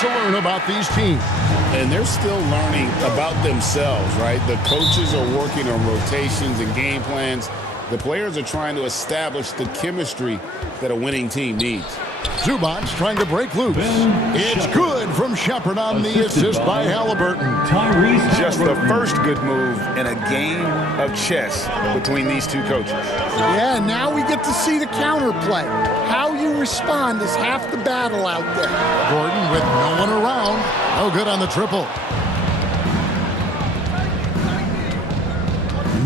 to learn about these teams. And they're still learning about themselves, right? The coaches are working on rotations and game plans. The players are trying to establish the chemistry that a winning team needs. Zubac trying to break loose. It's good from Shepard on the assist by Halliburton. Just the first good move in a game of chess between these two coaches. Yeah, now we get to see the counterplay. How you respond is half the battle out there. Gordon with no one around. No good on the triple.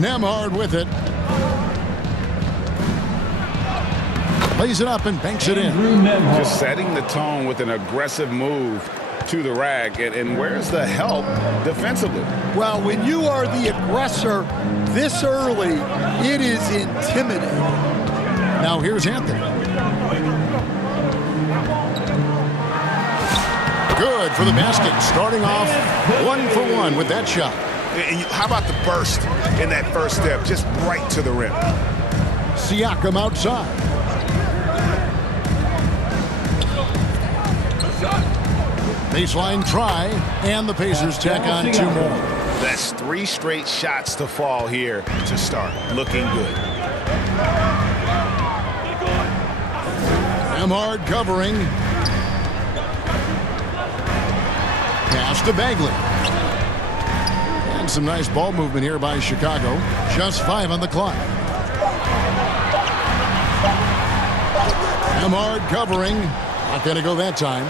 Nemhard with it. Plays it up and banks it in. Just setting the tone with an aggressive move to the rack. And where's the help defensively? Well, when you are the aggressor this early, it is intimidating. Now here's Anthony. Good for the basket. Starting off 1 for 1 with that shot. And how about the burst in that first step? Just right to the rim. Siakam outside. Baseline try, and the Pacers tack on 2 more. That's 3 straight shots to fall here to start. Looking good. Nemhard covering. Pass to Bagley. And some nice ball movement here by Chicago. Just 5 on the clock. Nemhard covering. Not going to go that time.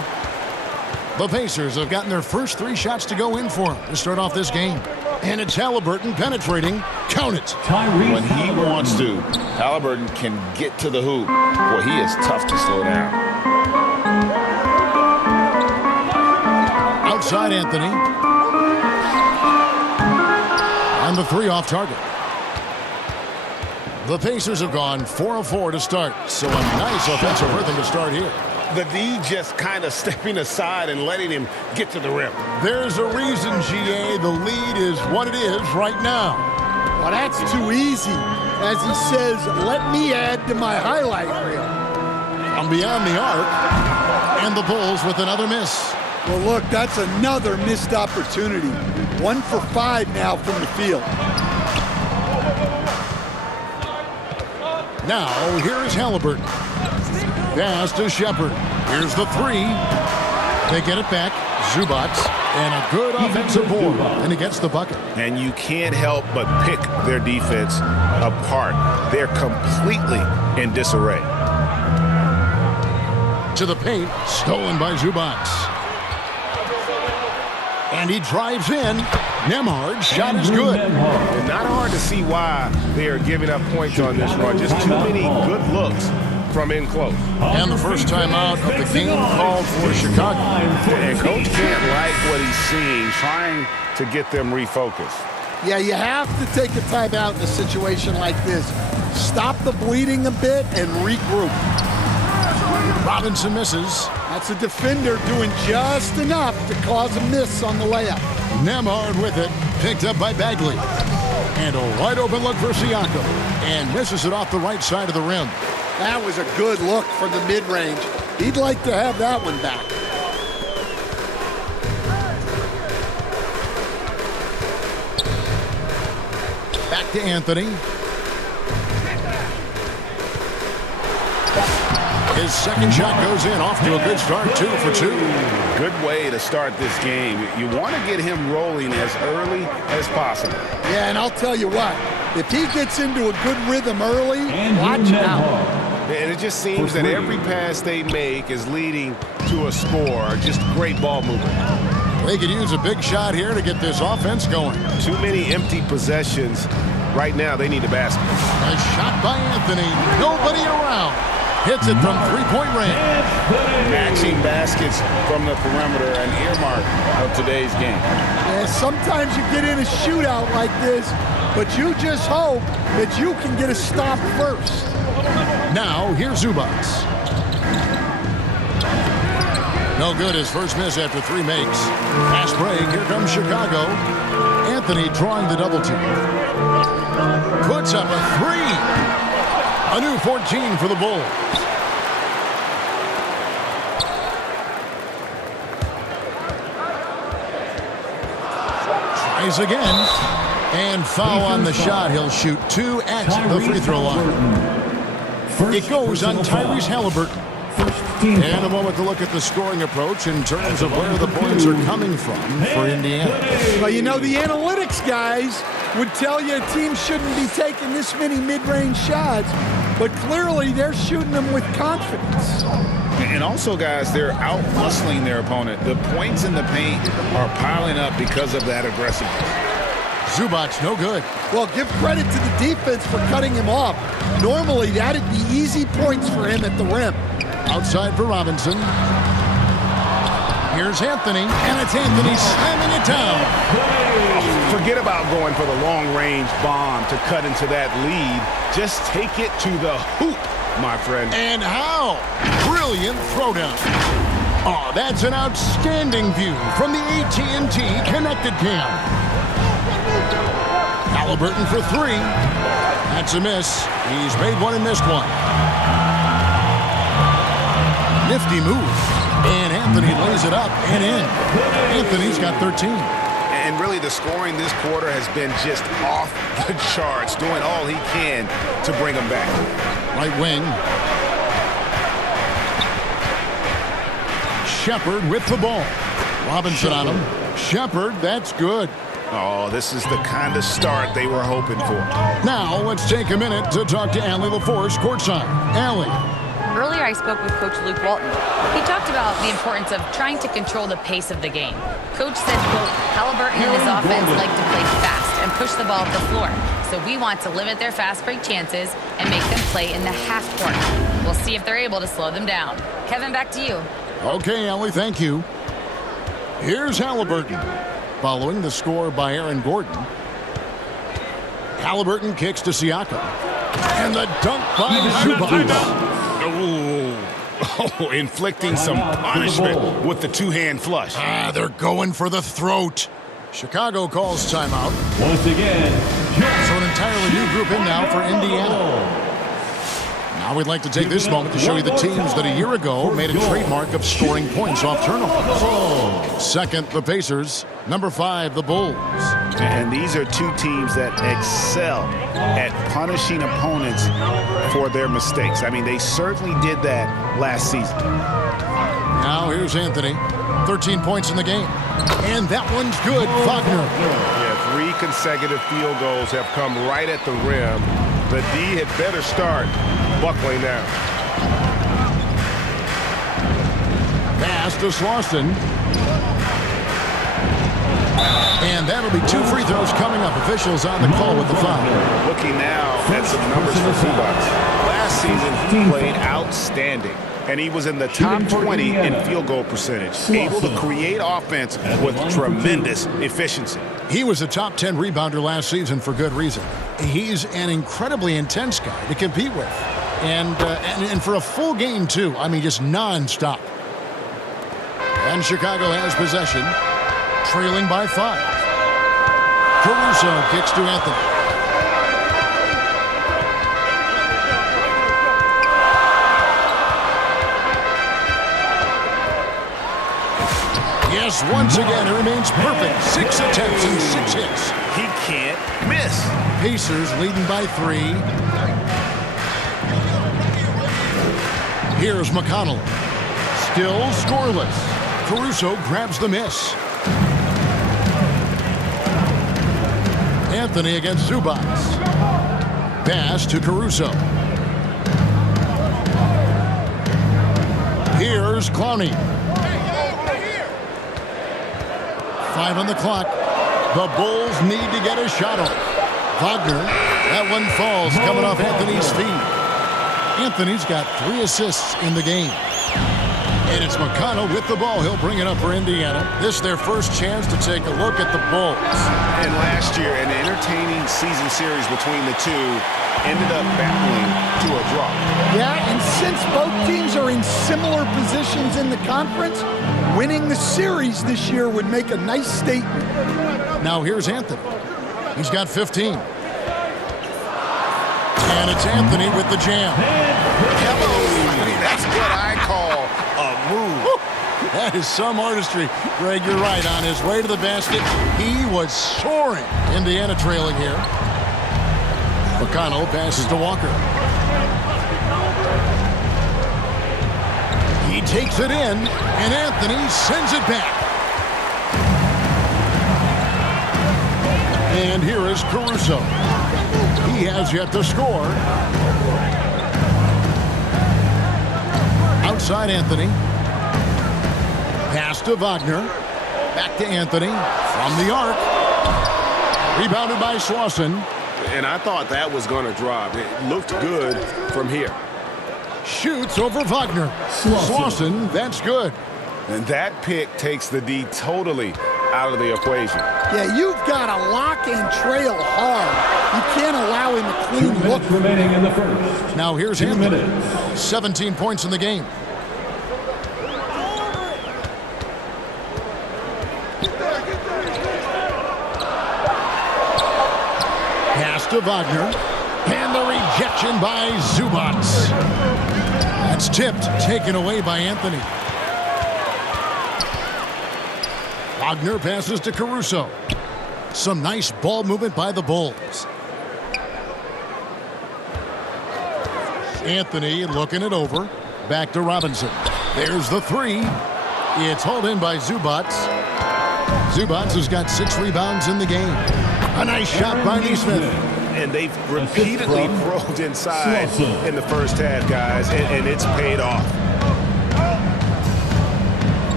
The Pacers have gotten their first 3 shots to go in for them to start off this game. And it's Halliburton penetrating. Count it. When he wants to, Halliburton can get to the hoop. Boy, he is tough to slow down. Outside Anthony. And the 3 off target. The Pacers have gone 4 of 4 to start. So a nice offensive rhythm to start here. The D just kind of stepping aside and letting him get to the rim. There's a reason, GA, the lead is what it is right now. Well, that's too easy. As he says, let me add to my highlight reel. From beyond the arc, and the Bulls with another miss. Well, look, that's another missed opportunity. 1 for 5 now from the field. Now, here is Halliburton. Pass to Shepard. Here's the 3. They get it back. Zubac. And a good offensive board. And he gets the bucket. And you can't help but pick their defense apart. They're completely in disarray. To the paint. Stolen by Zubac. And he drives in. Nemhard's shot is good. And not hard to see why they are giving up points on this run. Just too many good looks from in close. And the first time out of the game called for Chicago. And coach can't like what he's seeing, trying to get them refocused. Yeah, you have to take a timeout in a situation like this. Stop the bleeding a bit and regroup. Robinson misses. That's a defender doing just enough to cause a miss on the layup. Nemhard with it, picked up by Bagley. And a wide open look for Siakam. And misses it off the right side of the rim. That was a good look from the mid-range. He'd like to have that one back. Back to Anthony. His second shot goes in, off to a good start, 2 for 2. Good way to start this game. You want to get him rolling as early as possible. Yeah, and I'll tell you what, if he gets into a good rhythm early, watch out. And it just seems that every pass they make is leading to a score. Just great ball movement. They could use a big shot here to get this offense going. Too many empty possessions. Right now, they need a basket. A shot by Anthony. Nobody around. Hits it from 3-point range. Matching baskets from the perimeter, an earmark of today's game. And sometimes you get in a shootout like this, but you just hope that you can get a stop first. Now, here's Zubac. No good, his first miss after 3 makes. Fast break, here comes Chicago. Anthony drawing the double team. Puts up a 3. A new 14 for the Bulls. Tries again. And foul on the shot. He'll shoot 2 at the free throw line. It goes on Tyrese Halliburton. And a moment to look at the scoring approach in terms of where the points are coming from for Indiana. Well, you know, the analytics guys would tell you a team shouldn't be taking this many mid-range shots, but clearly they're shooting them with confidence. And also, guys, they're out-muscling their opponent. The points in the paint are piling up because of that aggressiveness. Zubac, no good. Well, give credit to the defense for cutting him off. Normally, that'd be easy points for him at the rim. Outside for Robinson. Here's Anthony, and it's Anthony slamming it down. Forget about going for the long-range bomb to cut into that lead. Just take it to the hoop, my friend. And how? Brilliant throwdown. Oh, that's an outstanding view from the AT&T Connected Cam. Halliburton for 3. That's a miss. He's made one and missed one. Nifty move. And Anthony lays it up and in. Anthony's got 13. And really, the scoring this quarter has been just off the charts, doing all he can to bring them back. Right wing. Shepard with the ball. Robinson on him. Shepard, that's good. Oh, this is the kind of start they were hoping for. Now, let's take a minute to talk to Allie LaForce courtside. Allie. Earlier, I spoke with Coach Luke Walton. He talked about the importance of trying to control the pace of the game. Coach said, quote, Halliburton and his offense like to play fast and push the ball up the floor. So we want to limit their fast break chances and make them play in the half court. We'll see if they're able to slow them down. Kevin, back to you. Okay, Allie, thank you. Here's Halliburton. Following the score by Aaron Gordon. Halliburton kicks to Siakam. And the dunk by Zubac. Oh, inflicting some punishment with the two-hand flush. They're going for the throat. Chicago calls timeout. Once again, So an entirely new group in now for Indiana. Now we'd like to take this moment to show you the teams that a year ago made a trademark of scoring points off turnovers. Second, the Pacers. Number 5, the Bulls. And these are two teams that excel at punishing opponents for their mistakes. I mean, they certainly did that last season. Now here's Anthony. 13 points in the game. And that one's good. Wagner. Yeah, 3 consecutive field goals have come right at the rim. The D had better start buckling down. Pass to Slauson. And that'll be 2 free throws coming up. Officials on the call with the foul. Looking now at some numbers for Zubac. Last season, he played outstanding. And he was in the top 20 in field goal percentage. Able to create offense with tremendous efficiency. He was a top 10 rebounder last season for good reason. He's an incredibly intense guy to compete with. And for a full game, too. I mean, just nonstop. And Chicago has possession. Trailing by 5. Caruso kicks to Anthony. Yes, once again, it remains perfect. 6 attempts and 6 hits. He can't miss. Pacers leading by 3. Here's McConnell. Still scoreless. Caruso grabs the miss. Anthony against Zubac. Pass to Caruso. Here's Clowney. 5 on the clock. The Bulls need to get a shot off. Wagner, that one falls coming off Anthony's feet. Anthony's got 3 assists in the game. And it's McConnell with the ball. He'll bring it up for Indiana. This is their first chance to take a look at the Bulls. And last year, an entertaining season series between the two ended up battling to a draw. Yeah, and since both teams are in similar positions in the conference, winning the series this year would make a nice statement. Now here's Anthony. He's got 15. And it's Anthony with the jam. Hello. I mean, that's what I call a move. That is some artistry. Greg, you're right. On his way to the basket, he was soaring. Indiana trailing here. McConnell passes to Walker. He takes it in, and Anthony sends it back. And here is Caruso. He has yet to score. Outside Anthony. Pass to Wagner. Back to Anthony. From the arc. Rebounded by Slauson. And I thought that was going to drop. It looked good from here. Shoots over Wagner. Slauson, that's good. And that pick takes the D totally out of the equation. Yeah, you've got to lock and trail hard. You can't allow him a clean 2 look. minutes remaining in the first. Now here's 2 Anthony. minutes. 17 points in the game. Pass to Wagner. And the rejection by Zubac. That's tipped, taken away by Anthony. Wagner passes to Caruso. Some nice ball movement by the Bulls. Anthony looking it over. Back to Robinson. There's the three. It's hauled in by Zubac. Zubac has got 6 rebounds in the game. A nice shot by Neesmith. And they've repeatedly probed inside in the first half, guys, and it's paid off.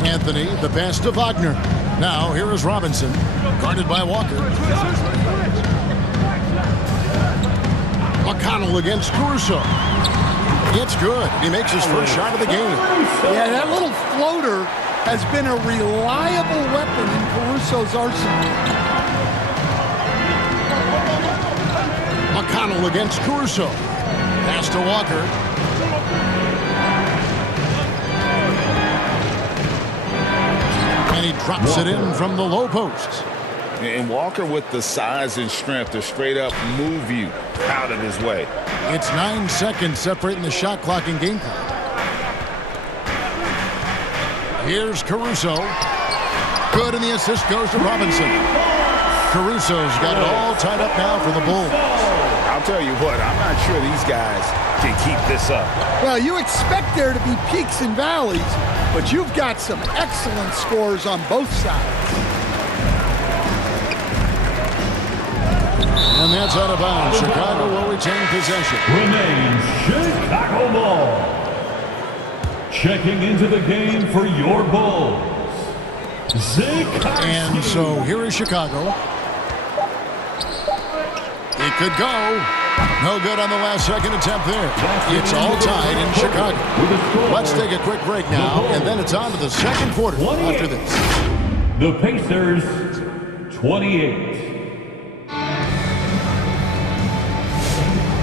Anthony, the pass to Wagner. Now, here is Robinson, guarded by Walker. McConnell against Caruso. It's good. He makes his first shot of the game. Yeah, that little floater has been a reliable weapon in Caruso's arsenal. McConnell against Caruso. Pass to Walker. And he drops it in from the low post. And Walker with the size and strength to straight up move you out of his way. It's 9 seconds separating the shot clock and game clock. Here's Caruso. Good, and the assist goes to Robinson. Caruso's got it all tied up now for the Bulls. I'll tell you what, I'm not sure these guys can keep this up. Well, you expect there to be peaks and valleys, but you've got some excellent scores on both sides. And that's out of bounds. Chicago will retain possession. Remains Chicago ball. Checking into the game for your Bulls, And so here is Chicago. It could go. No good on the last second attempt there. It's all tied in Chicago. Let's take a quick break now, and then it's on to the second quarter after this. The Pacers, 28.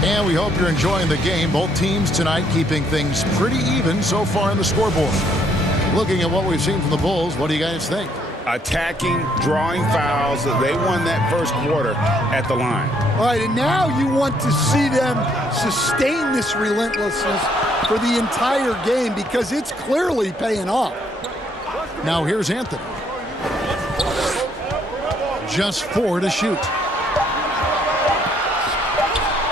And we hope you're enjoying the game. Both teams tonight keeping things pretty even so far on the scoreboard. Looking at what we've seen from the Bulls, what do you guys think? Attacking, drawing fouls. They won that first quarter at the line. All right, and now you want to see them sustain this relentlessness for the entire game because it's clearly paying off. Now here's Anthony. Just 4 to shoot.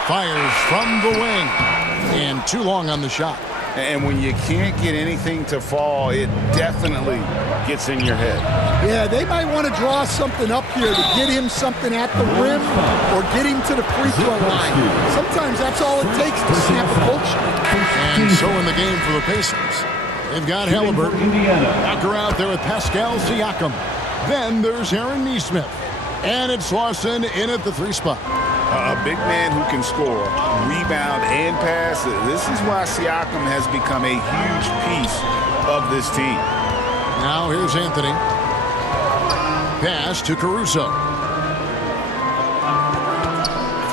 Fires from the wing. And too long on the shot. And when you can't get anything to fall, it definitely gets in your head. Yeah, they might want to draw something up here to get him something at the rim or get him to the free throw line. Sometimes that's all it takes to snap a cold shot. And so in the game for the Pacers, they've got Halliburton. Walker out there with Pascal Siakam. Then there's Aaron Neesmith. And it's Lawson in at the 3 spot. A big man who can score, rebound, and pass. This is why Siakam has become a huge piece of this team. Now here's Anthony. Pass to Caruso.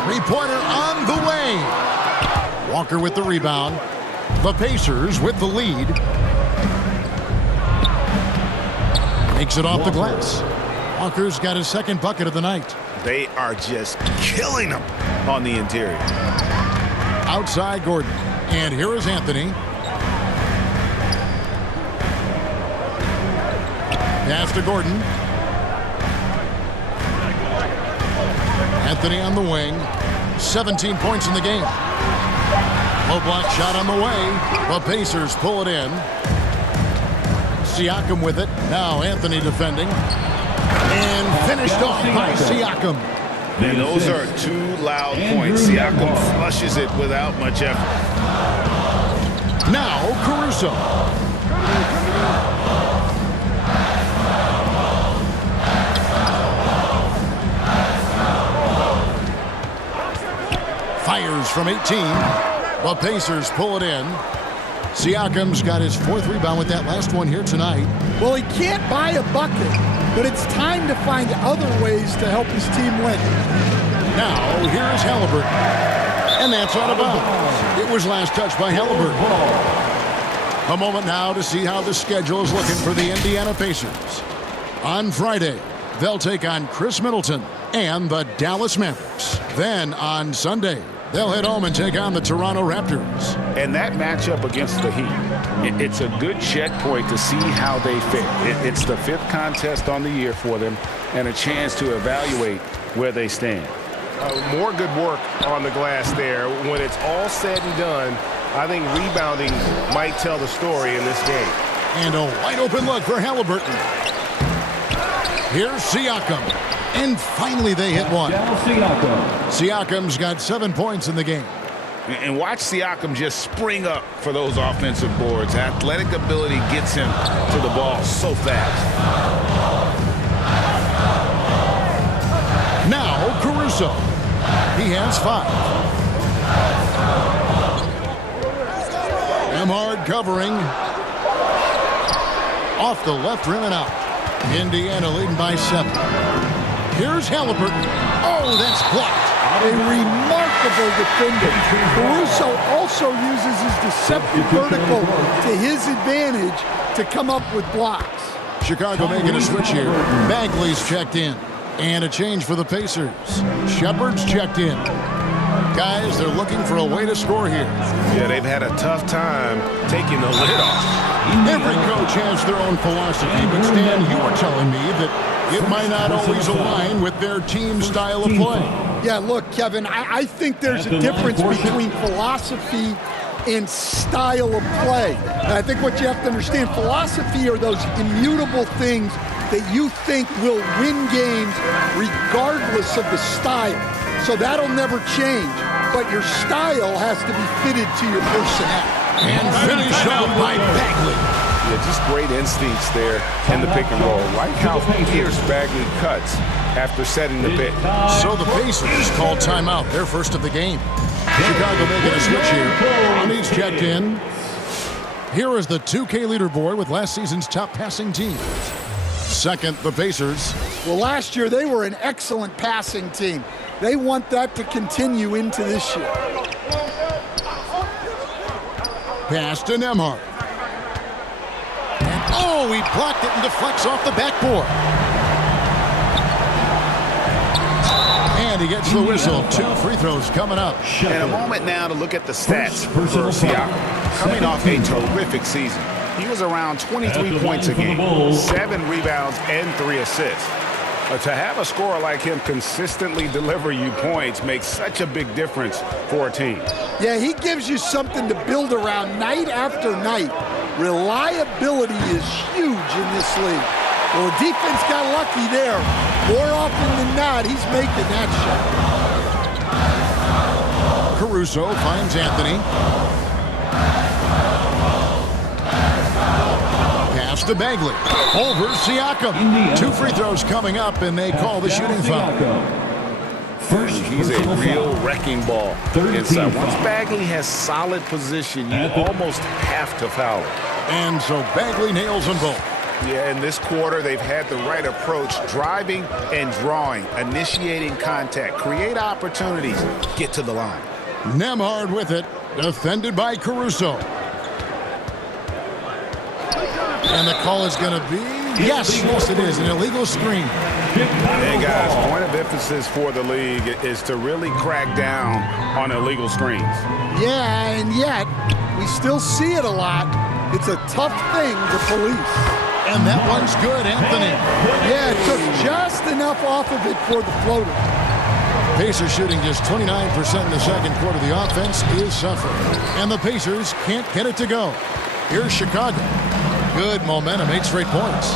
3-pointer on the way. Walker with the rebound. The Pacers with the lead. Makes it off the glass. Walker's got his second bucket of the night. They are just killing them on the interior. Outside Gordon. And here is Anthony. Pass to Gordon. Anthony on the wing. 17 points in the game. Low block shot on the way. The Pacers pull it in. Siakam with it. Now Anthony defending. And finished off by Siakam. And those are two loud points. Siakam flushes it without much effort. Now Caruso. Fires from 18. The Pacers pull it in. Siakam's got his 4th rebound with that last one here tonight. Well, he can't buy a bucket, but it's time to find other ways to help his team win. Now, here's Halliburton. And that's out of bounds. It was last touched by Halliburton. A moment now to see how the schedule is looking for the Indiana Pacers. On Friday, they'll take on Chris Middleton and the Dallas Mavericks. Then on Sunday, they'll head home and take on the Toronto Raptors. And that matchup against the Heat, it's a good checkpoint to see how they fit. It's the 5th contest on the year for them and a chance to evaluate where they stand. More good work on the glass there. When it's all said and done, I think rebounding might tell the story in this game. And a wide open look for Halliburton. Here's Siakam. And finally they hit one. Siakam's got 7 points in the game. And watch Siakam just spring up for those offensive boards. Athletic ability gets him to the ball so fast. Now Caruso. He has 5. Emhard covering. Off the left rim and out. Indiana leading by 7. Here's Halliburton. Oh, that's blocked. A remarkable defender. Caruso also uses his deceptive vertical to his advantage to come up with blocks. Chicago making a switch here. Bagley's checked in. And a change for the Pacers. Shepard's checked in. Guys, they're looking for a way to score here. Yeah, they've had a tough time taking the lid off. Every coach has their own philosophy, but Stan, you were telling me that it might not always align with their team style of play. Yeah, look, Kevin, I think there's a difference between philosophy and style of play. And I think what you have to understand, philosophy are those immutable things that you think will win games regardless of the style. So that'll never change, but your style has to be fitted to your personnel. And finished off by Bagley. Yeah, just great instincts there in the pick and roll. Like how fierce Bagley cuts after setting the pick. So the Pacers call timeout, their first of the game. Chicago making a switch here. Ronnie's checked in. Here is the 2K leaderboard with last season's top passing teams. Second, the Pacers. Well, last year they were an excellent passing team. They want that to continue into this year. Pass to Nembhard. And oh, he blocked it and deflects off the backboard. And he gets the whistle. 2 free throws coming up. And a moment now to look at the stats for Siakam. Coming off a terrific season. He was around 23 points a game, 7 rebounds, and 3 assists. To have a scorer like him consistently deliver you points makes such a big difference for a team. Yeah, he gives you something to build around night after night. Reliability is huge in this league. Well, the defense got lucky there. More often than not, he's making that shot. Caruso finds Anthony. Pass to Bagley. Over Siakam. 2 free throws coming up, and they call the shooting foul. He's a real wrecking ball inside. Once Bagley has solid position, you almost have to foul it. And so Bagley nails them both. Yeah, in this quarter, they've had the right approach, driving and drawing, initiating contact, create opportunities, get to the line. Nembhard with it, defended by Caruso. And the call is going to be, yes, it is, an illegal screen. Hey, guys, point of emphasis for the league is to really crack down on illegal screens. Yeah, and yet, we still see it a lot. It's a tough thing to police. And that one's good, Anthony. Yeah, it took just enough off of it for the floater. Pacers shooting just 29% in the second quarter. The offense is suffering. And the Pacers can't get it to go. Here's Chicago. Good momentum, 8 straight points.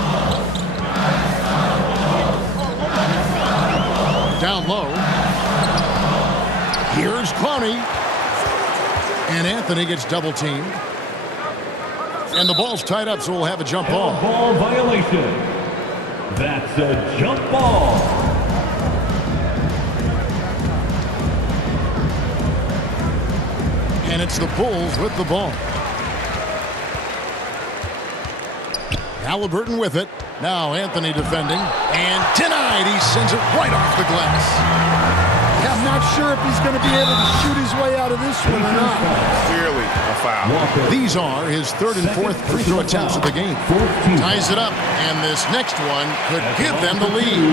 Down low. Here's Clowney. And Anthony gets double teamed. And the ball's tied up, so we'll have a jump ball. Ball violation. That's a jump ball. And it's the Bulls with the ball. Halliburton with it. Now Anthony defending. And denied. He sends it right off the glass. Yeah, I'm not sure if he's going to be able to shoot his way out of this one or not. Clearly a foul. These are his third and fourth free throw attempts of the game. Ties it up, and this next one could give them the lead.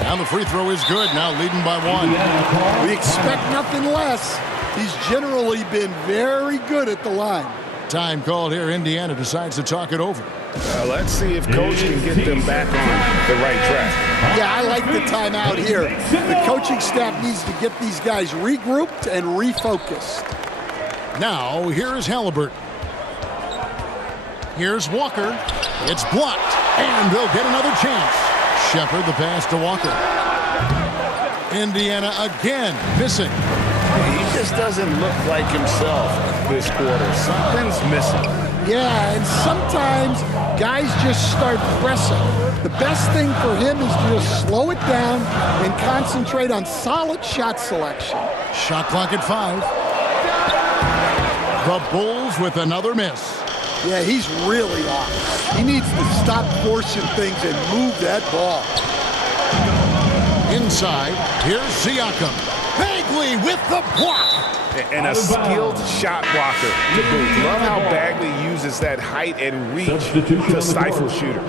Now the free throw is good, now leading by 1. We expect nothing less. He's generally been very good at the line. Time called here. Indiana decides to talk it over. Let's see if Coach can get them back on the right track. Yeah, I like the timeout here. The coaching staff needs to get these guys regrouped and refocused. Now, here's Halliburton. Here's Walker. It's blocked, and they'll get another chance. Shepard the pass to Walker. Indiana again missing. He just doesn't look like himself this quarter. Something's missing. Yeah, and sometimes guys just start pressing. The best thing for him is to just slow it down and concentrate on solid shot selection. Shot clock at 5. The Bulls with another miss. Yeah, he's really off. He needs to stop forcing things and move that ball. Inside, here's Siakam. Bagley with the block. And a skilled shot blocker to boot. Love how Bagley uses that height and reach to stifle shooters.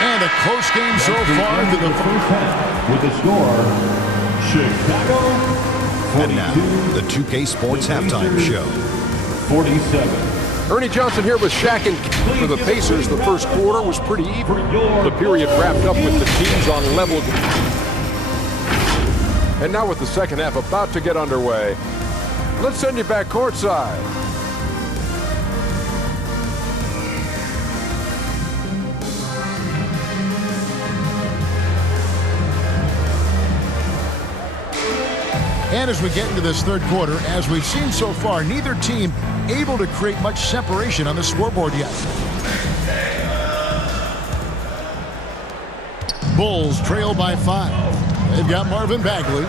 And a close game so far to the first half with the score, Chicago 42. And now, the 2K Sports Halftime Show. 47. Ernie Johnson here with Shaq and for the Pacers. The first quarter was pretty even. The period wrapped up with the teams on level. And now with the second half about to get underway, let's send you back courtside. And as we get into this third quarter, as we've seen so far, neither team able to create much separation on the scoreboard yet. Bulls trail by 5. They've got Marvin Bagley,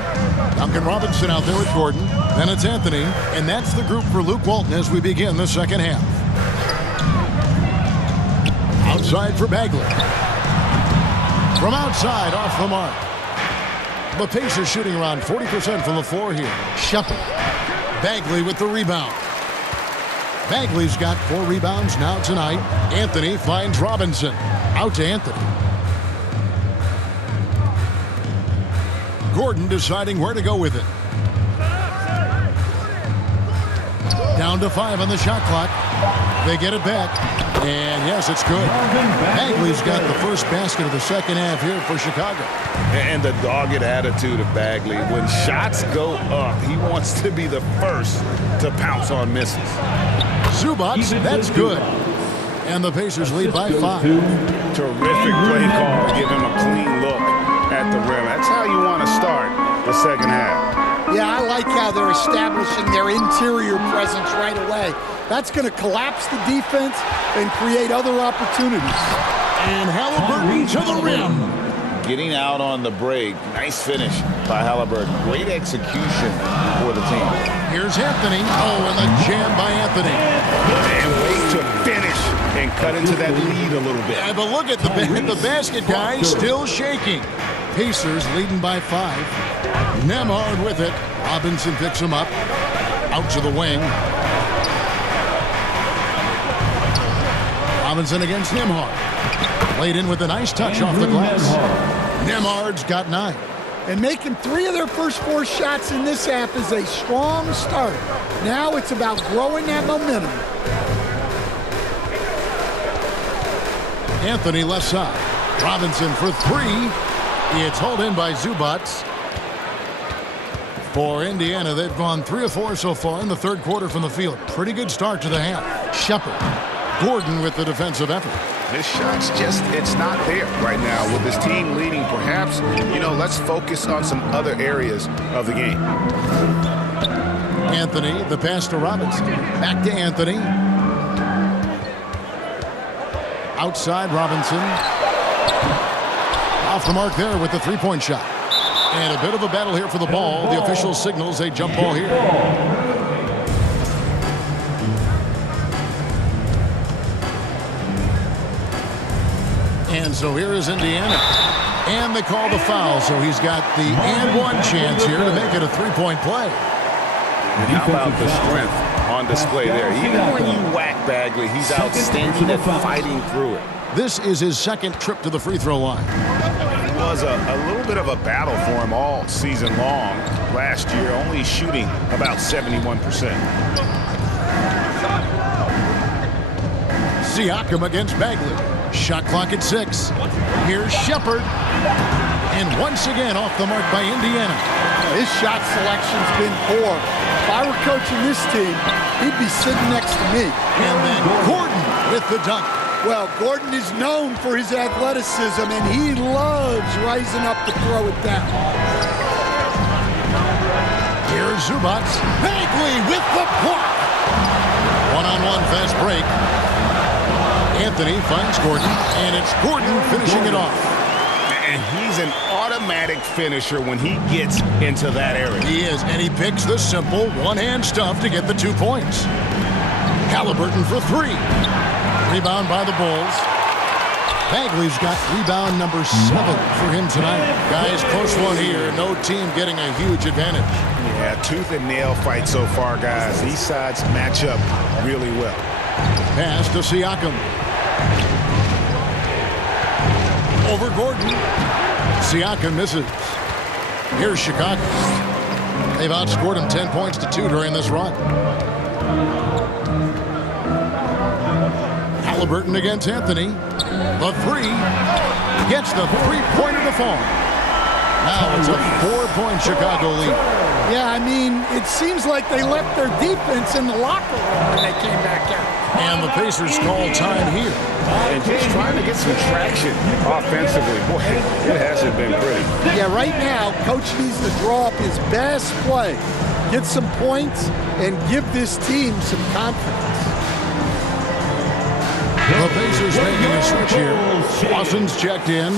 Duncan Robinson out there with Gordon. Then it's Anthony, and that's the group for Luke Walton as we begin the second half. Outside for Bagley. From outside, off the mark. The Pacers shooting around 40% from the floor here. Shepard. Bagley with the rebound. Bagley's got 4 rebounds now tonight. Anthony finds Robinson. Out to Anthony. Gordon deciding where to go with it. Down to 5 on the shot clock. They get it back. And yes, it's good. Bagley's got the first basket of the second half here for Chicago. And the dogged attitude of Bagley. When shots go up, he wants to be the first to pounce on misses. Zubac, that's good. And the Pacers lead by 5. Terrific play call to give him a clean look at the rim. That's how you want to start the second half. Yeah, I like how they're establishing their interior presence right away. That's going to collapse the defense and create other opportunities. And Halliburton to the rim. Getting out on the break. Nice finish by Halliburton. Great execution for the team. Here's Anthony. Oh, and the jam by Anthony. And wait to finish and cut into that lead a little bit. Yeah, but look at the basket guy still shaking. Pacers leading by 5. Nembhard with it. Robinson picks him up. Out to the wing. Robinson against Nembhard. Played in with a nice touch off the glass. Nembhard's got 9. And making 3 of their first 4 shots in this half is a strong start. Now it's about growing that momentum. Anthony left side. Robinson for 3. It's hauled in by Zubats. For Indiana, they've gone 3 of 4 so far in the third quarter from the field. Pretty good start to the half. Shepard. Gordon with the defensive effort. His shot's it's not there right now with his team leading. Perhaps, let's focus on some other areas of the game. Anthony, the pass to Robinson. Back to Anthony. Outside Robinson. Off the mark there with the three-point shot. And a bit of a battle here for the ball. The official signals a jump ball here. And so here is Indiana. And they call the foul, so he's got the and one chance here to make it a three-point play. And how about the strength on display there? Even when you whack Bagley, he's outstanding at fighting through it. This is his second trip to the free throw line. It was a little bit of a battle for him all season long. Last year, only shooting about 71%. Siakam against Bagley. Shot clock at 6. Here's Shepard. And once again off the mark by Indiana. His shot selection's been poor. If I were coaching this team, he'd be sitting next to me. And then Gordon with the dunk. Well, Gordon is known for his athleticism, and he loves rising up to throw it down. Here's Zubats. Bagley with the block. One-on-one fast break. Anthony finds Gordon, and it's Gordon finishing it off. And he's an automatic finisher when he gets into that area. He is, and he picks the simple one-hand stuff to get the 2 points. Halliburton for 3. Rebound by the Bulls. Bagley's got rebound number 7 for him tonight. Guys, close one here. No team getting a huge advantage. Yeah, tooth and nail fight so far, guys. These sides match up really well. Pass to Siakam. Over Gordon. Siakam misses. Here's Chicago. They've outscored him 10 points to 2 during this run. Halliburton against Anthony. The 3. Gets the three-pointer to fall. Now it's a 4-point Chicago lead. Yeah, I mean, it seems like they left their defense in the locker room when they came back out. And the Pacers call time here. And just trying to get some traction offensively. Boy, it hasn't been pretty. Yeah, right now, Coach needs to draw up his best play, get some points, and give this team some confidence. The Pacers making a switch here. Lawson's checked in.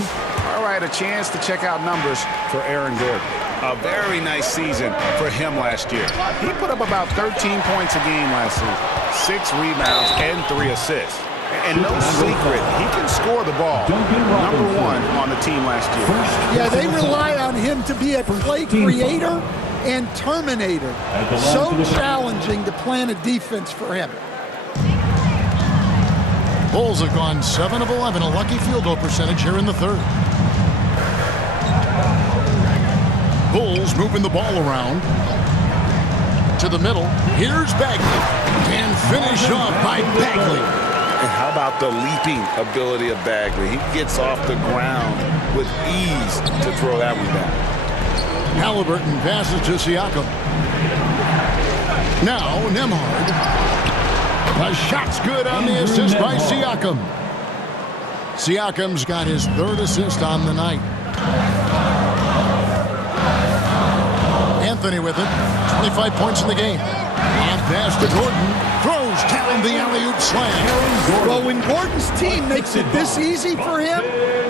All right, a chance to check out numbers for Aaron Gordon. A very nice season for him last year. He put up about 13 points a game last season, 6 rebounds and 3 assists. And no secret, he can score the ball. Number 1 on the team last year. Yeah, they rely on him to be a play creator and terminator. So challenging to plan a defense for him. Bulls have gone 7 of 11, a lucky field goal percentage here in the third. Bulls moving the ball around to the middle. Here's Bagley, and finished off by Bagley. And how about the leaping ability of Bagley? He gets off the ground with ease to throw that one down. Halliburton passes to Siakam. Now Nembhard. The shot's good on the assist by Siakam. Siakam's got his 3rd assist on the night. Anthony with it. 25 points in the game. On pass to Gordon. Throws down the alley-oop slam. Well, when Gordon's team makes it this easy for him,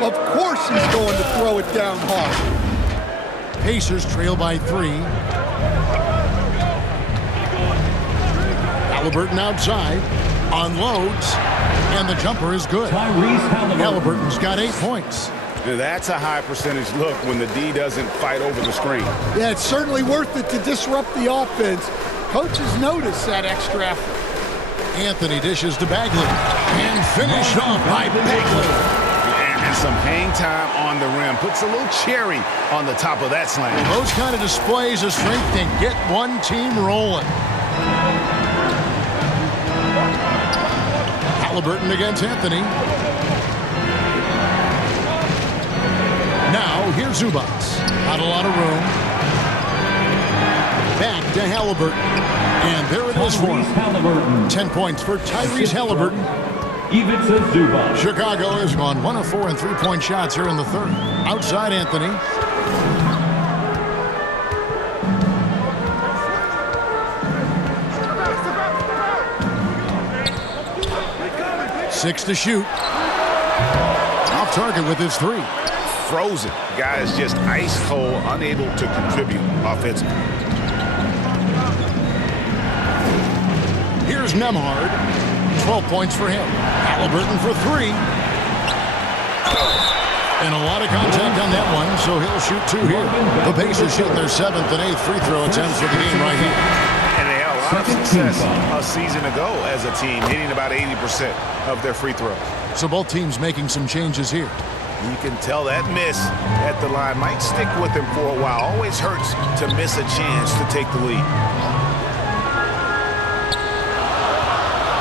of course he's going to throw it down hard. Pacers trail by 3. Halliburton outside. Unloads. And the jumper is good. Halliburton's got 8 points. That's a high percentage look when the D doesn't fight over the screen. Yeah, it's certainly worth it to disrupt the offense. Coaches notice that extra effort. Anthony dishes to Bagley. And finished off by Bagley. And some hang time on the rim. Puts a little cherry on the top of that slam. Those kind of displays of strength can get one team rolling. Halliburton against Anthony. Now, here's Zubac. Not a lot of room. Back to Halliburton. And there it is for him. 10 points for Tyrese Halliburton. Even to Zubac. Chicago has gone 1 of 4 in three-point shots here in the third. Outside Anthony. Six to shoot. Off target with his three. Frozen. Guy is just ice cold, unable to contribute offensively. Here's Nembhard. 12 points for him. Halliburton for three. And a lot of contact on that one, so he'll shoot two here. The Pacers shoot their 7th and 8th free throw attempts for the game right here. And they had a lot of success a season ago as a team, hitting about 80% of their free throws. So both teams making some changes here. You can tell that miss at the line might stick with him for a while. Always hurts to miss a chance to take the lead.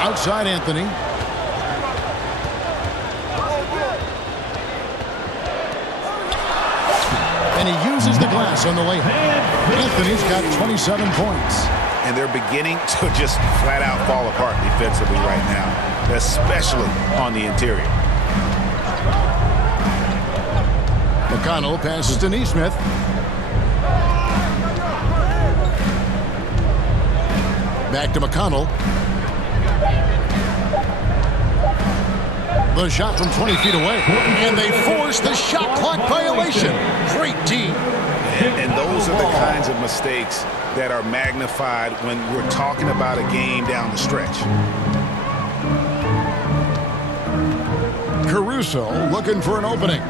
Outside Anthony. And he uses the glass on the layup. Anthony's got 27 points. And they're beginning to just flat out fall apart defensively right now, especially on the interior. McConnell passes to Nesmith. Back to McConnell. The shot from 20 feet away. And they force the shot clock violation. Great D. And those are the kinds of mistakes that are magnified when we're talking about a game down the stretch. Caruso looking for an opening.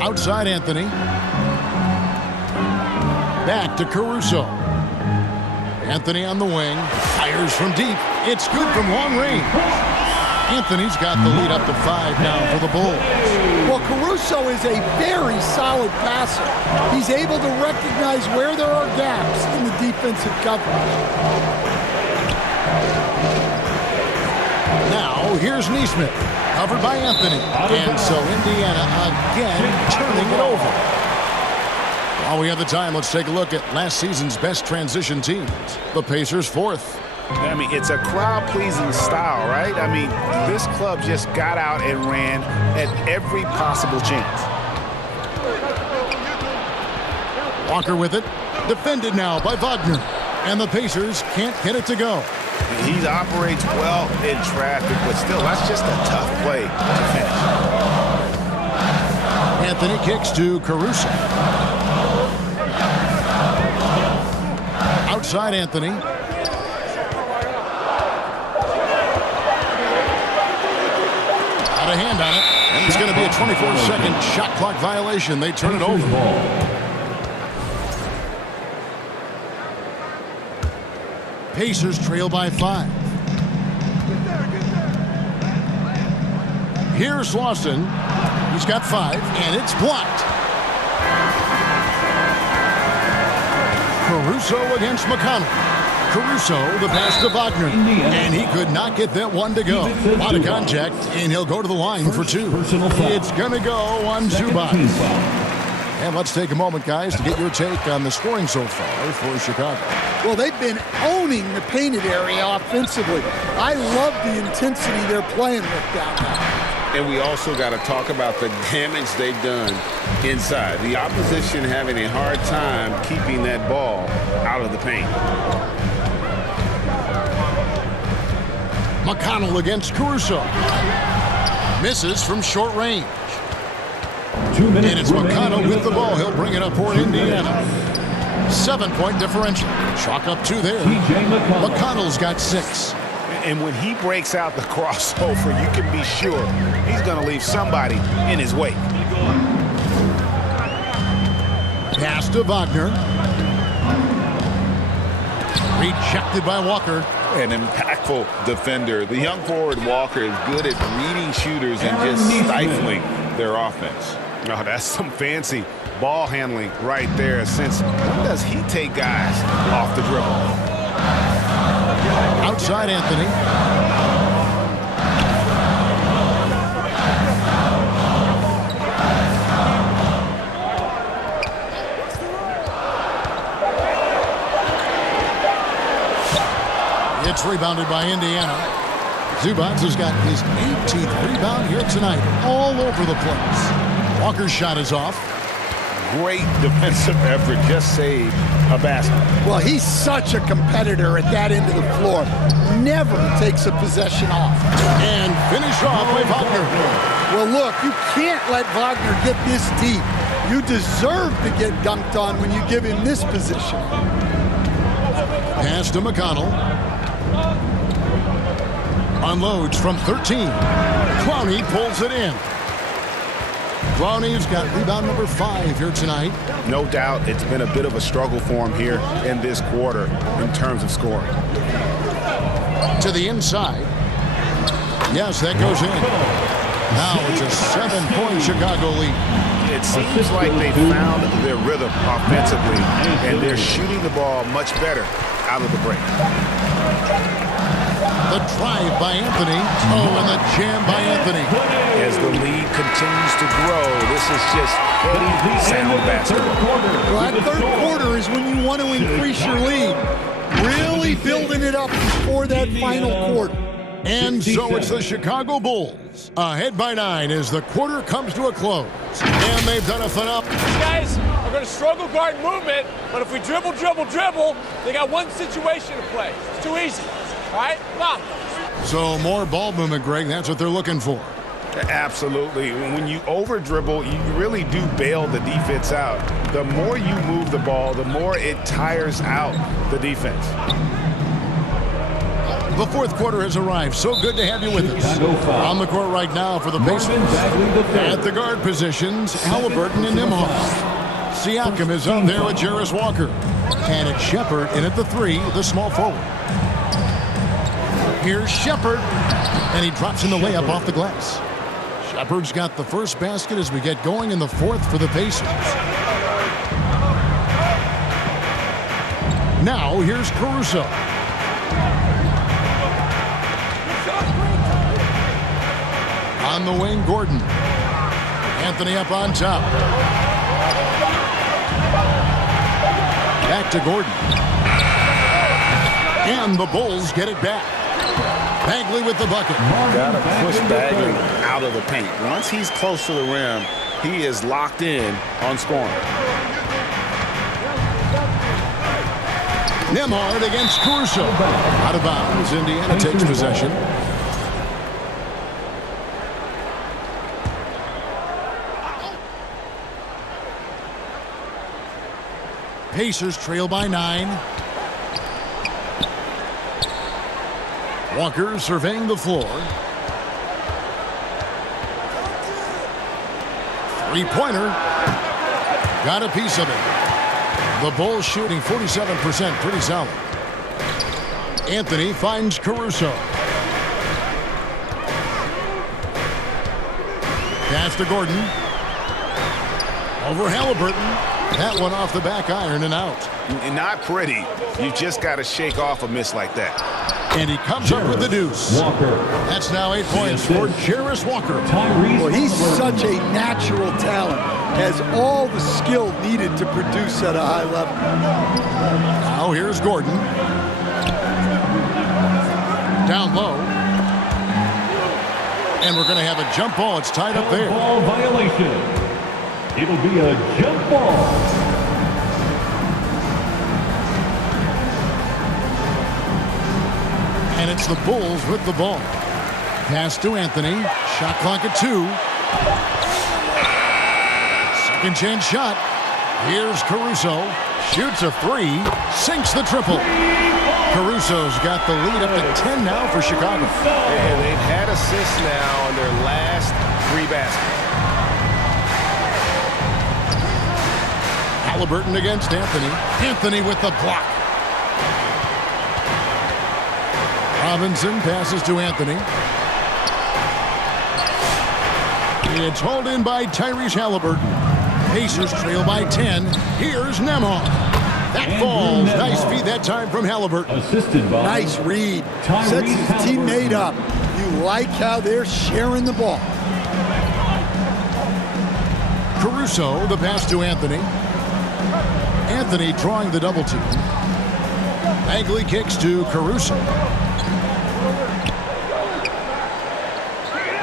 Outside Anthony. Back to Caruso. Anthony on the wing. Fires from deep. It's good from long range. Anthony's got the lead up to 5 now for the Bulls. Well, Caruso is a very solid passer. He's able to recognize where there are gaps in the defensive coverage. Now, here's Nesmith, covered by Anthony. And so Indiana again turning it over. While we have the time, let's take a look at last season's best transition teams. The Pacers 4th. I mean, it's a crowd-pleasing style, right? I mean, this club just got out and ran at every possible chance. Walker with it. Defended now by Wagner. And the Pacers can't get it to go. He operates well in traffic, but still, that's just a tough play to finish. Anthony kicks to Caruso. Outside Anthony. A hand on it, and it's going to be a 24-second shot clock violation. They turn it over. Pacers trail by 5. Here's Lawson. He's got 5, and it's blocked. Caruso against McConnell. Caruso, the pass to Wagner, and he could not get that one to go. A lot of contact, and he'll go to the line for 2. It's going to go on Zubac. And let's take a moment, guys, to get your take on the scoring so far for Chicago. Well, they've been owning the painted area offensively. I love the intensity they're playing with down there. And we also got to talk about the damage they've done inside. The opposition having a hard time keeping that ball out of the paint. McConnell against Caruso. Misses from short range. 2 minutes. And it's McConnell with the ball. He'll bring it up for Indiana. 7-point differential. Chalk up 2 there. McConnell's got 6. And when he breaks out the crossover, you can be sure he's going to leave somebody in his wake. Pass to Wagner. Rejected by Walker. An impactful defender. The young forward Walker is good at reading shooters and just stifling their offense. Oh, that's some fancy ball handling right there. Since when does he take guys off the dribble? Outside Anthony. It's rebounded by Indiana. Zubac has got his 18th rebound here tonight, all over the place. Walker's shot is off. Great defensive effort, just saved a basket. Well, he's such a competitor at that end of the floor. Never takes a possession off. And finished off by Wagner. Well, look, you can't let Wagner get this deep. You deserve to get dunked on when you give him this position. Pass to McConnell. Unloads from 13. Clowney pulls it in. Clowney's got rebound number 5 here tonight. No doubt it's been a bit of a struggle for him here in this quarter in terms of scoring. To the inside. Yes, that goes in. Now it's a 7-point Chicago lead. It seems like they found their rhythm offensively, and they're shooting the ball much better out of the break. The drive by Anthony. Oh, and the jam by Anthony. As the lead continues to grow, this is just heady, sound basketball. Well, that third quarter is when you want to increase your lead. Really building it up before that final quarter. And so it's the Chicago Bulls ahead by 9 as the quarter comes to a close. And they've done a phenomenal. These guys are going to struggle guarding movement, but if we dribble, they got one situation to play. It's too easy. All right? Come on. So more ball movement, Greg. That's what they're looking for. Absolutely. When you over-dribble, you really do bail the defense out. The more you move the ball, the more it tires out the defense. The fourth quarter has arrived. So good to have you with us. On the court right now for the Pacers. At the guard positions, Halliburton and Nembhard. Siakam is up there with Jarris Walker. And it's Shepard in at the 3, the small forward. Here's Shepard. And he drops in the layup off the glass. Shepard's got the first basket as we get going in the fourth for the Pacers. Now here's Caruso. On the wing, Gordon. Anthony up on top. Back to Gordon. And the Bulls get it back. Bagley with the bucket. Got to push Bagley out of the paint. Once he's close to the rim, he is locked in on scoring. Nembhard against Caruso. Out of bounds. Indiana takes possession. Pacers trail by 9. Walker surveying the floor. Three-pointer. Got a piece of it. The Bulls shooting 47%. Pretty solid. Anthony finds Caruso. Pass to Gordon. Over Halliburton. That one off the back iron and out. Not pretty. You just got to shake off a miss like that. And he comes up with the deuce. Walker. That's now 8 points for Jarris Walker. Well, he's such a natural talent. Has all the skill needed to produce at a high level. Now here's Gordon. Down low. And we're going to have a jump ball. It's tied up there. Ball violation. It'll be a jump ball. And it's the Bulls with the ball. Pass to Anthony. Shot clock at 2. Second chance shot. Here's Caruso. Shoots a 3. Sinks the triple. Caruso's got the lead up to 10 now for Chicago. And they've had assists now on their last 3 baskets. Halliburton against Anthony. Anthony with the block. Robinson passes to Anthony. It's hauled in by Tyrese Halliburton. Pacers trail by 10. Here's Nembhard. That falls. Nice feed that time from Halliburton. Assisted by Nice read. Sets his teammate up. You like how they're sharing the ball. Caruso, the pass to Anthony. Anthony drawing the double team. Bagley kicks to Caruso.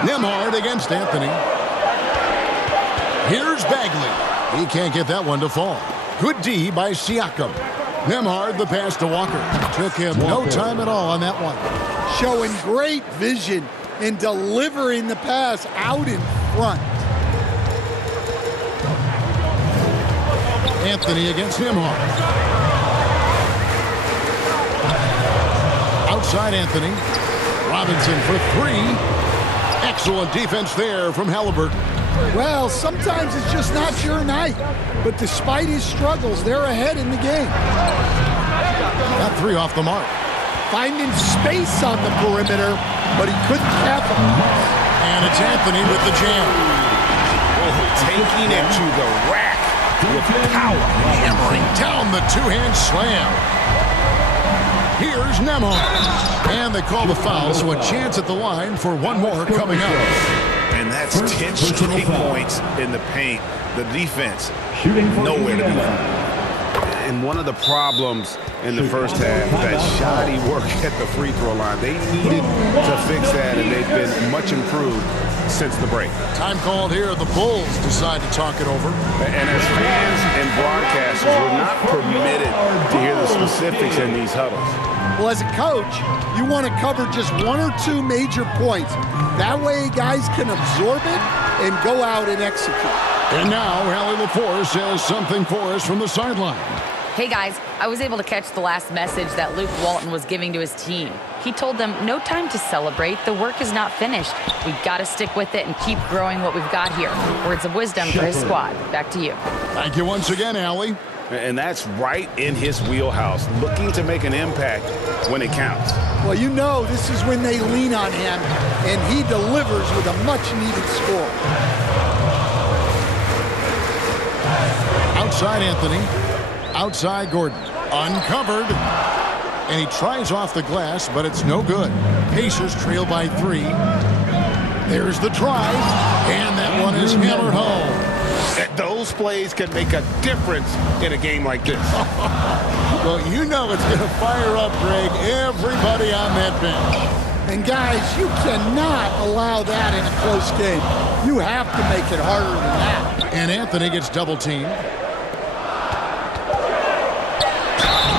Nembhard against Anthony. Here's Bagley. He can't get that one to fall. Good D by Siakam. Nembhard the pass to Walker. Took him no time at all on that one. Showing great vision and delivering the pass out in front. Anthony against Nembhard. Outside Anthony. Robinson for three. Excellent defense there from Halliburton. Well, sometimes it's just not your night. But despite his struggles, they're ahead in the game. Got three off the mark. Finding space on the perimeter, but he couldn't capitalize. And it's Anthony with the jam. Taking it to the rack with power. Hammering down the two-hand slam. Here's Nembhard. And they call the foul, so a chance at the line for one more coming up. And that's 10 straight points in the paint. The defense, nowhere to be found. And one of the problems in the first half, that shoddy work at the free throw line. They needed to fix that, and they've been much improved since the break. Time called here. The Bulls decide to talk it over. And as fans and broadcasters, we're not permitted to hear the specifics in these huddles. Well, as a coach, you want to cover just one or two major points. That way guys can absorb it and go out and execute. And now, Hallie LaForce has something for us from the sideline. Hey guys, I was able to catch the last message that Luke Walton was giving to his team. He told them, no time to celebrate. The work is not finished. We got to stick with it and keep growing what we've got here. Words of wisdom for his squad. Back to you. Thank you once again, Hallie. And that's right in his wheelhouse, looking to make an impact when it counts. Well, you know this is when they lean on him, and he delivers with a much-needed score. Outside Anthony. Outside Gordon. Uncovered. And he tries off the glass, but it's no good. Pacers trail by 3. There's the drive. And that one is hammered home. Those plays can make a difference in a game like this. Well, you know it's going to fire up, Greg, everybody on that bench. And guys, you cannot allow that in a close game. You have to make it harder than that. And Anthony gets double teamed.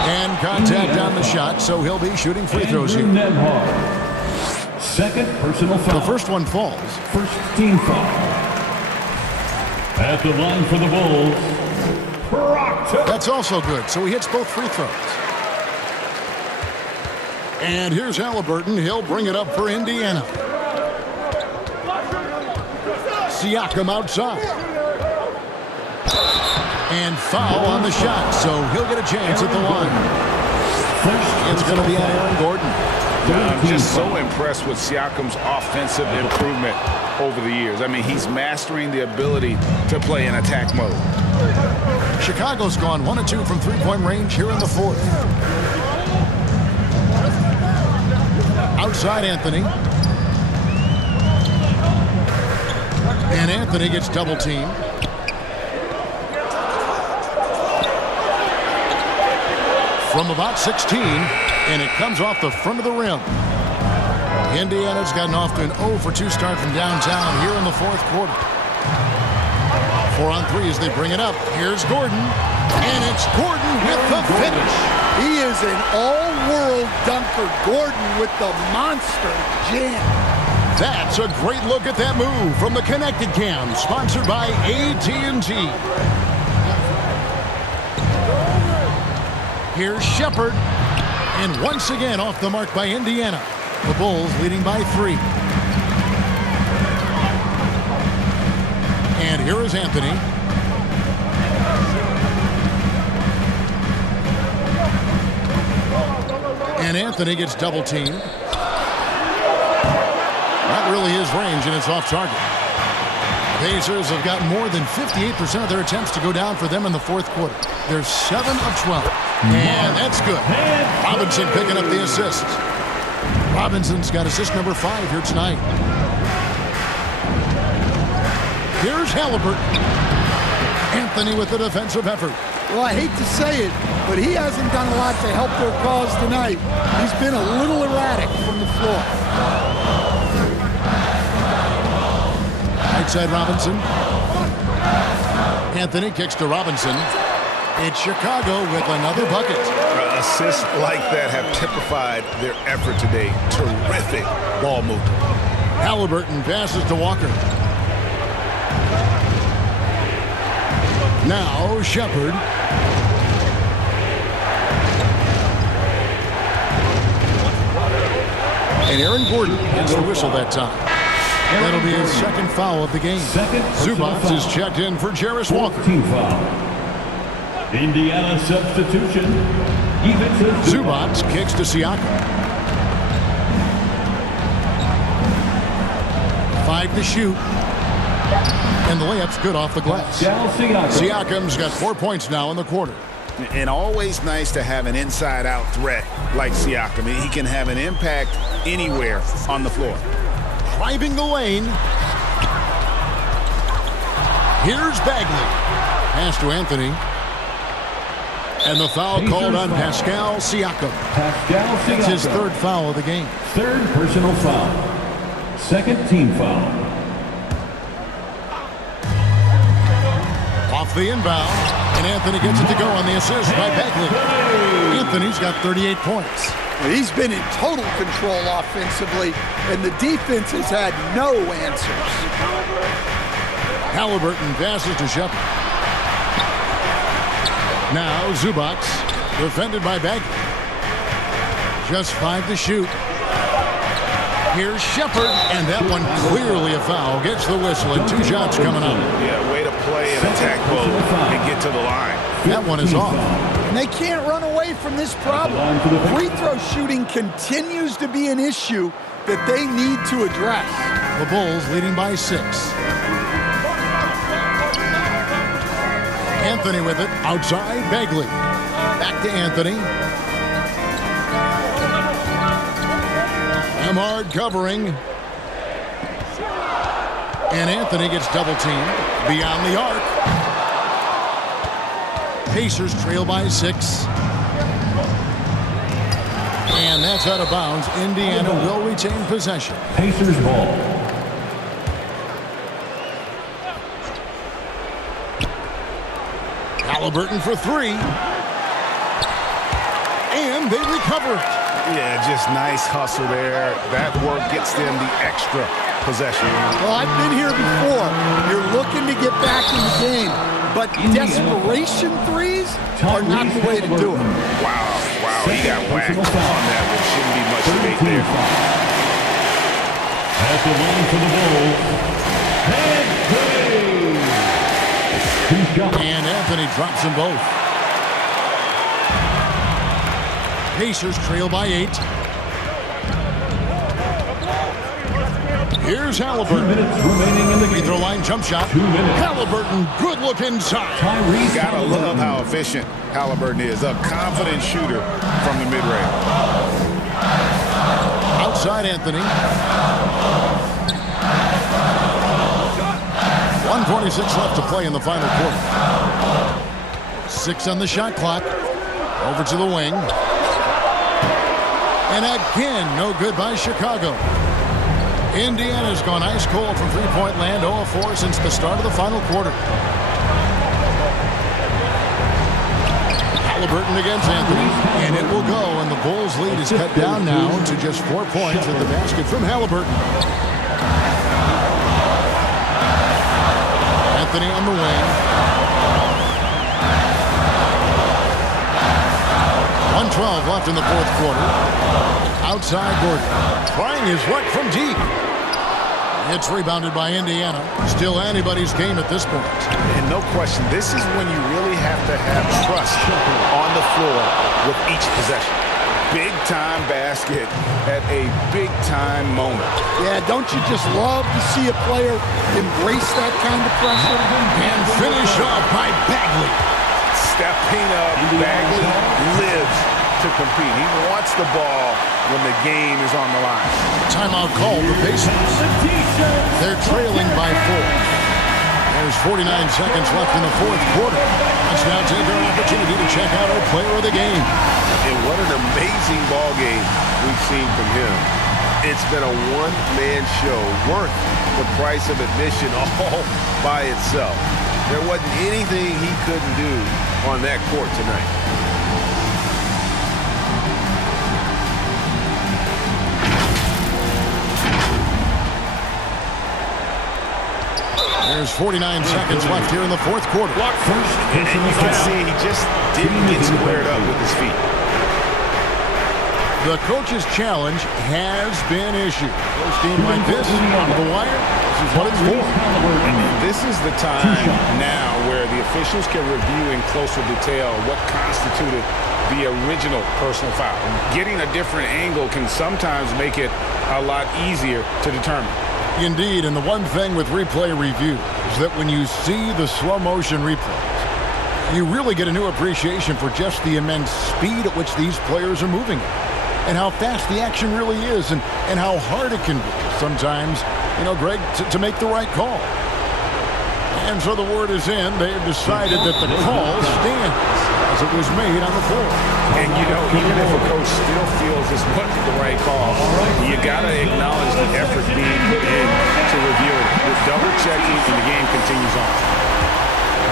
And contact on the shot, so he'll be shooting free throws here. Second personal foul. The first one falls. First team foul. At the line for the Bulls, Proctor. That's also good, so he hits both free throws. And here's Halliburton. He'll bring it up for Indiana. Siakam outside. And foul on the shot, so he'll get a chance at the line. It's going to be on Aaron Gordon. I'm just so impressed with Siakam's offensive improvement over the years. I mean, he's mastering the ability to play in attack mode. Chicago's gone 1 of 2 from three-point range here in the fourth. Outside Anthony. And Anthony gets double teamed. From about 16, and it comes off the front of the rim. Indiana's gotten off to an 0 for 2 start from downtown here in the fourth quarter. 4 on 3 as they bring it up. Here's Gordon, and it's Gordon with the finish. He is an all-world dunker. Gordon with the monster jam. That's a great look at that move from the Connected Cam, sponsored by AT&T. Here's Shepard, and once again off the mark by Indiana. The Bulls leading by 3. And here is Anthony. And Anthony gets double teamed. really is range, and it's off target. Pacers have got more than 58% of their attempts to go down for them in the fourth quarter. They're 7 of 12. And that's good. Robinson picking up the assist. Robinson's got assist number 5 here tonight. Here's Halliburton. Anthony with the defensive effort. Well, I hate to say it, but he hasn't done a lot to help their cause tonight. He's been a little erratic from the floor. Right side Robinson. Anthony kicks to Robinson. It's Chicago with another bucket. Assists like that have typified their effort today. Terrific ball movement. Halliburton passes to Walker. Now Shepard. And Aaron Gordon gets the whistle that time. That'll be his second foul of the game. Zubac is checked in for Jarris Walker. Team foul. Indiana substitution. Zubac kicks to Siakam. 5 to shoot. And the layup's good off the glass. Siakam's got 4 points now in the quarter. And always nice to have an inside-out threat like Siakam. He can have an impact anywhere on the floor. Driving the lane. Here's Bagley. Pass to Anthony. And the foul called on Pascal Siakam. That's his third foul of the game. Third personal foul. Second team foul. Off the inbound. And Anthony gets it to go on the assist by Bagley. Anthony's got 38 points. He's been in total control offensively, and the defense has had no answers. Halliburton passes to Shepard. Now Zubac, defended by Bagley. Just 5 to shoot. Here's Shepard, and that one clearly a foul. Gets the whistle, and 2 shots coming up. Yeah, way to play and attack both and get to the line. That one is off. And they can't run away from this problem. Free throw shooting continues to be an issue that they need to address. The Bulls leading by 6. Anthony with it, outside Bagley. Back to Anthony. Emard covering. And Anthony gets double teamed beyond the arc. Pacers trail by 6. And that's out of bounds. Indiana will retain possession. Pacers ball. Halliburton for 3. And they recover it. Yeah, just nice hustle there. That work gets them the extra possession. Well, I've been here before. You're looking to get back in the game, but desperation threes are not the way to do it. Wow, he got whacked on that one. Shouldn't be much debate there. At the line for the Bulls. And Anthony drops them both. Pacers trail by 8. Here's Halliburton. 2 minutes remaining in the Free game. throw line jump shot. 2 minutes. Halliburton, good look inside. Gotta love how efficient Halliburton is. A confident shooter from the mid-range. Outside Anthony. 1:26 left to play in the final quarter. 6 on the shot clock. Over to the wing. And again, no good by Chicago. Indiana's gone ice cold from three-point land, 0 of 4 since the start of the final quarter. Halliburton against Anthony, and it will go, and the Bulls' lead is cut down now to just 4 points with the basket from Halliburton. Anthony on the wing. 1:12 left in the fourth quarter. Outside Gordon, trying his luck from deep. It's rebounded by Indiana. Still anybody's game at this point. And no question, this is when you really have to have trust on the floor with each possession. big-time basket at a big-time moment. Yeah, don't you just love to see a player embrace that kind of pressure? And finish off by Bagley. Stepping up, Bagley lives to compete. He wants the ball when the game is on the line. Timeout called the Pacers. They're trailing by 4. There's 49 seconds left in the fourth quarter. Let's now take our opportunity to check out our player of the game. And what an amazing ball game we've seen from him. It's been a one-man show worth the price of admission all by itself. There wasn't anything he couldn't do on that court tonight. There's 49 seconds left here in the fourth quarter. And you can see he just didn't get squared up with his feet. The coach's challenge has been issued. Close game like this, on the wire, this is what it's for. And this is the time now where the officials can review in closer detail what constituted the original personal foul. Getting a different angle can sometimes make it a lot easier to determine. Indeed, and the one thing with replay review is that when you see the slow motion replays, you really get a new appreciation for just the immense speed at which these players are moving and how fast the action really is and how hard it can be sometimes, Greg, to make the right call. And so the word is in. They've decided that the call stands as it was made on the floor. And, even if a coach still feels this wasn't the right call, you got to acknowledge the effort being put in to review it. The double checking and the game continues on.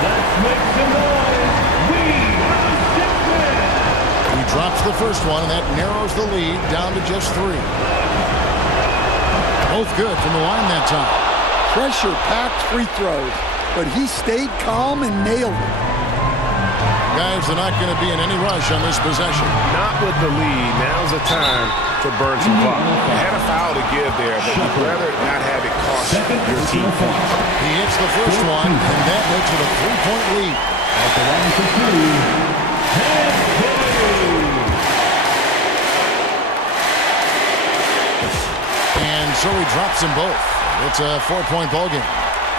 Let's make some noise. We are six men. He drops the first one, and that narrows the lead down to just 3. Both good from the line that time. Pressure-packed free throws, but he stayed calm and nailed it. Guys, they're not going to be in any rush on this possession. Not with the lead. Now's the time to burn some clock. You had a foul to give there, but you'd rather not have it cost your team points. He hits the first one, and that makes it a 3-point lead. At the line for 2. And so he drops them both. It's a 4-point ball game.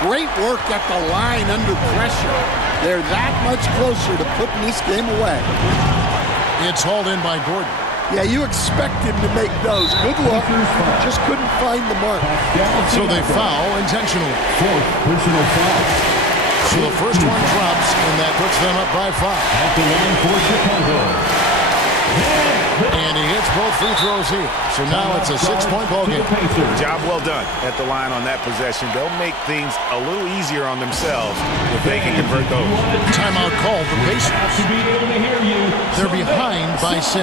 Great work at the line under pressure. They're that much closer to putting this game away. It's hauled in by Gordon. Yeah, you expect him to make those. Good luck. Just couldn't find the mark. So they foul intentionally. 4th personal foul. So the first one drops, and that puts them up by 5. At the line for Chicago. And he hits both free throws here. So now it's a 6-point ball game. Job well done at the line on that possession. They'll make things a little easier on themselves if they can convert those. Timeout called the Pacers. They're behind by 6.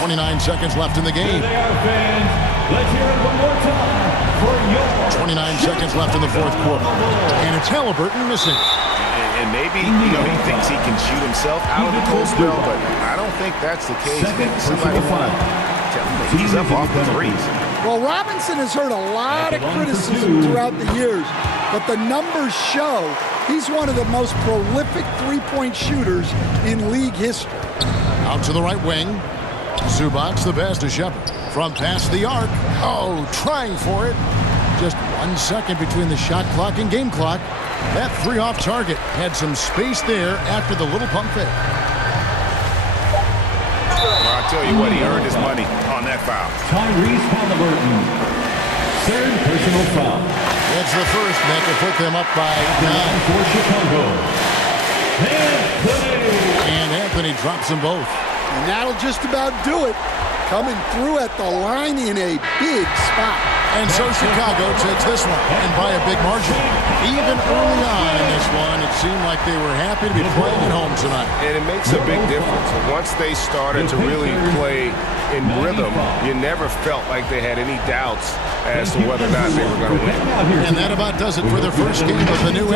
29 seconds left in the game. Let's hear it one more time for your 29 seconds left in the fourth quarter. And it's Halliburton missing. And maybe, he thinks he can shoot himself out of the cold spell, but I don't think that's the case. Maybe somebody want to tell him to ease up off the threes. Well, Robinson has heard a lot of criticism throughout the years, but the numbers show he's one of the most prolific three-point shooters in league history. Out to the right wing. Zubac, the pass to Shepard. From past the arc. Oh, trying for it. Just 1 second between the shot clock and game clock. That 3 off target had some space there after the little pump fake. Well, I'll tell you what, he earned his money on that foul. Tyrese Halliburton. 3rd personal foul. It's the first that could put them up by 9. For Chicago. And Anthony drops them both. And that'll just about do it. Coming through at the line in a big spot. And so Chicago takes this one, and by a big margin. Even early on in this one, it seemed like they were happy to be playing at home tonight. And it makes a big difference. Once they started to really play in rhythm, you never felt like they had any doubts as to whether or not they were going to win. And that about does it for the first game of the new